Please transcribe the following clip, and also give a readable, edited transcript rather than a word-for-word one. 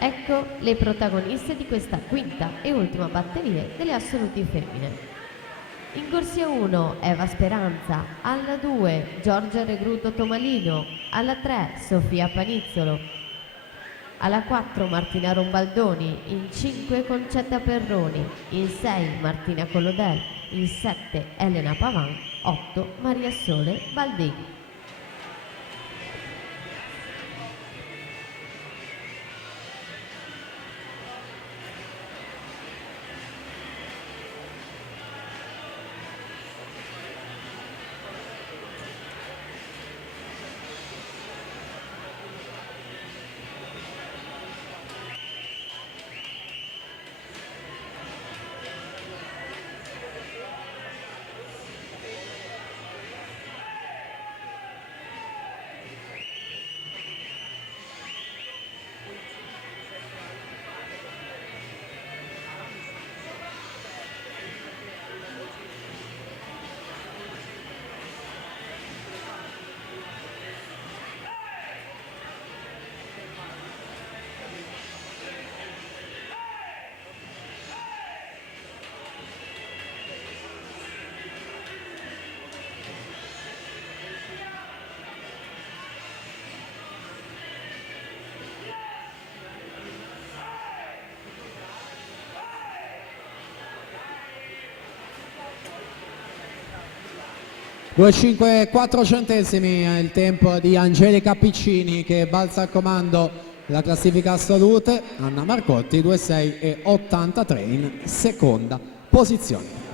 Ecco le protagoniste di questa quinta e ultima batteria delle assoluti femmine. In corsia 1 Eva Speranza, alla 2 Giorgia Regruto Tomalino, alla 3 Sofia Panizzolo, alla 4 Martina Rombaldoni, in 5 Concetta Perroni, in 6 Martina Collodel, in 7 Elena Pavan, 8 Maria Sole Baldini. $2,54 è il tempo di Angelica Piccini che balza al comando la classifica assolute. Anna Marcotti 2,6,83 in seconda posizione.